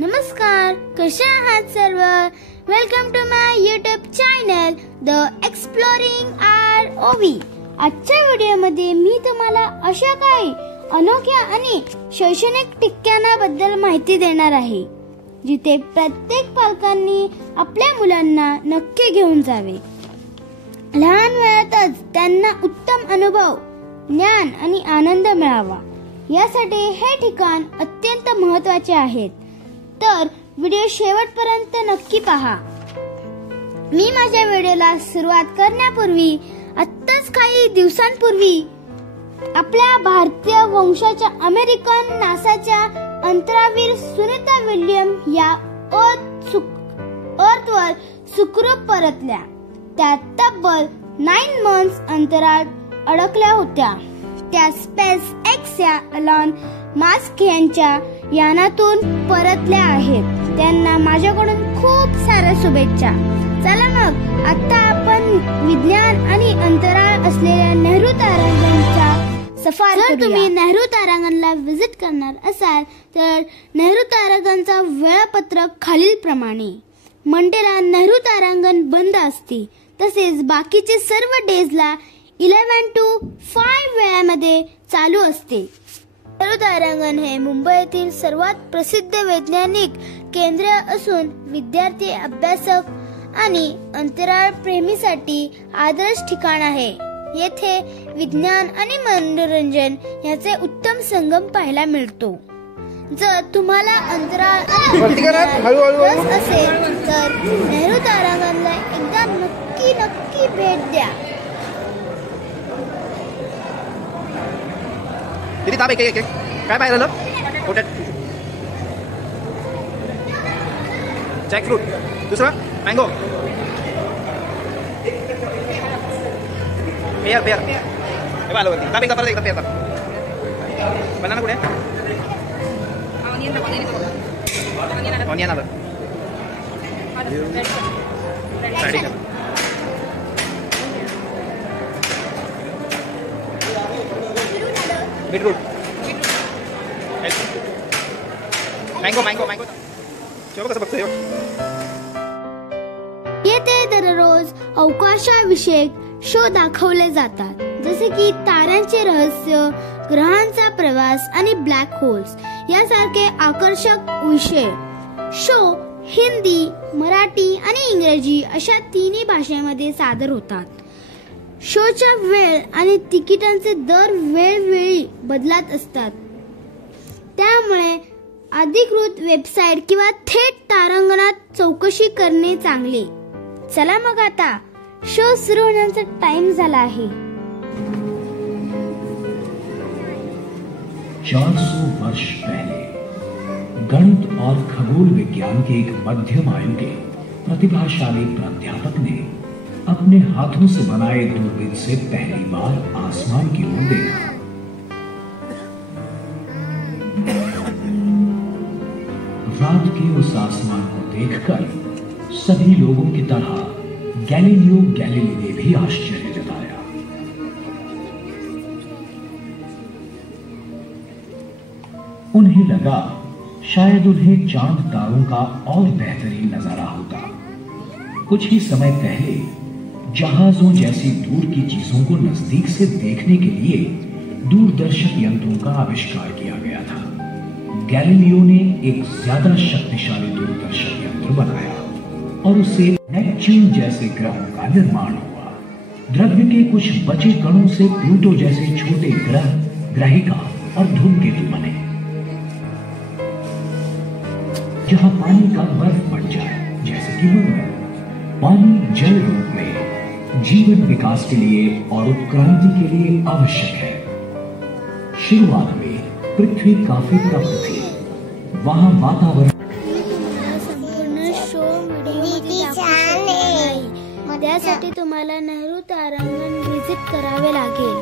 नमस्कार, कसे आहात सर्व? Welcome to my YouTube channel the exploring ROV. आजच्या व्हिडिओमध्ये मी तुम्हाला अशा काही अनोख्या आणि शैक्षणिक ठिकाणाबद्दल माहिती देणार आहे जिथे प्रत्येक पालकांनी आपल्या मुलांना नक्की घेऊन जावे. लहान वयातच त्यांना उत्तम अनुभव, ज्ञान आणि आनंद मिळावा यासाठी हे ठिकाण अत्यंत महत्त्वाचे आहेत. तर व्हिडिओ शेवटपर्यंत नक्की पहा. मी माझ्या व्हिडिओला सुरुवात करण्यापूर्वी आत्ताच काही दिवसांपूर्वी आपल्या भारतीय वंशाच्या अमेरिकन नासाच्या अंतराळवीर सुनीता विल्यम या अर्थवर सुखरूप परतल्या. त्या तब्बल 9 मंथ्स अंतराळात अडकल्या होत्या. त्या स्पेस एक्स या एलॉन मस्क यांच्या यानातून परतल्या आहेत. त्यांना माझ्याकडून खूप साऱ्या शुभेच्छा. चला मग आता आपण विज्ञान आणि अंतराळ असलेल्या नेहरू तारांगणचा सफर करूया. जर तुम्ही नेहरू तारांगणला व्हिजिट करणार असाल तर नेहरू तारांगणचा वेळापत्रक खालील प्रमाणे. मंडेला नेहरू तारांगण बंद असते, तसेच बाकीचे सर्व डेजला 11 to 5 वेळामध्ये चालू असते. नेहरू तारांगण हे मुंबईतील सर्वात प्रसिद्ध वैज्ञानिक केंद्र असून विद्यार्थी, अभ्यासक आणि अंतराळ प्रेमीसाठी आदर्श ठिकाण आहे. येथे विज्ञान आणि मनोरंजन याचे उत्तम संगम पाहायला मिळतो. जर तुम्हाला अंतराळ रस असेल तर नेहरू तारांगणला एकदा नक्की भेट द्या. काय पाहिलं जॅकफ्रूट, दुसरा मँगो, पेयर पेयर हे पाहिलं वरती. दाब एकदा, परत एकदा पेयर. बनाना कुठे? ऑनियन आलं. Beetroot, mango mango mango. कसं बघतोय? येथे दररोज अवकाशाविषयक शो दाखवले जातात, जसे की ताऱ्यांचे रहस्य, ग्रहांचा प्रवास आणि ब्लॅक होल्स यासारखे आकर्षक विषय. शो हिंदी, मराठी आणि इंग्रजी अशा तिन्ही भाषेमध्ये सादर होतात. शोच्या वेळ आणि तिकिटांचे दर वेळोवेळी बदलत असतात, त्यामुळे अधिकृत वेबसाईट किंवा थेट तारांगणात चौकशी करणे चांगले. चला मग आता शो सुरू होण्याचा टाइम झाला आहे. 400 वर्ष पहले गणित और खगोल विज्ञान के एक मध्यम आयु के प्रतिभाशाली प्राध्यापक ने अपने हाथों से बनाए दूरबीन से पहली बार आसमान की ओर देखा. रात के उस आसमान को देखकर सभी लोगों की तरह गैलीलियो गैलीली ने भी आश्चर्य जताया. उन्हें लगा शायद उन्हें चांद तारों का और बेहतरीन नजारा होगा. कुछ ही समय पहले जहाजों जैसी दूर की चीजों को नजदीक से देखने के लिए दूरदर्शक यंत्रों का आविष्कार किया गया था. गैलीलियो ने एक ज्यादा शक्तिशाली दूरदर्शक यंत्र बनाया और उससे नेपच्यून जैसे ग्रहों का निर्माण हुआ. द्रव्य के कुछ बचे कणों से प्लूटो जैसे छोटे ग्रह, ग्रहिका और धूमकेतु बने. जहां पानी का बर्फ बन जाए, जैसे कि मंगल. पानी जल रूप में जीवन विकास के लिए और उत्क्रांति के लिए आवश्यक है. शुरुआत में पृथ्वी काफी तप्त थी. वहां वातावरण संपूर्ण शो व्हिडिओमध्ये दाखवू शकत नाही. त्यासाठी तुम्हाला नेहरू तारांगण व्हिजिट करावे लागेल.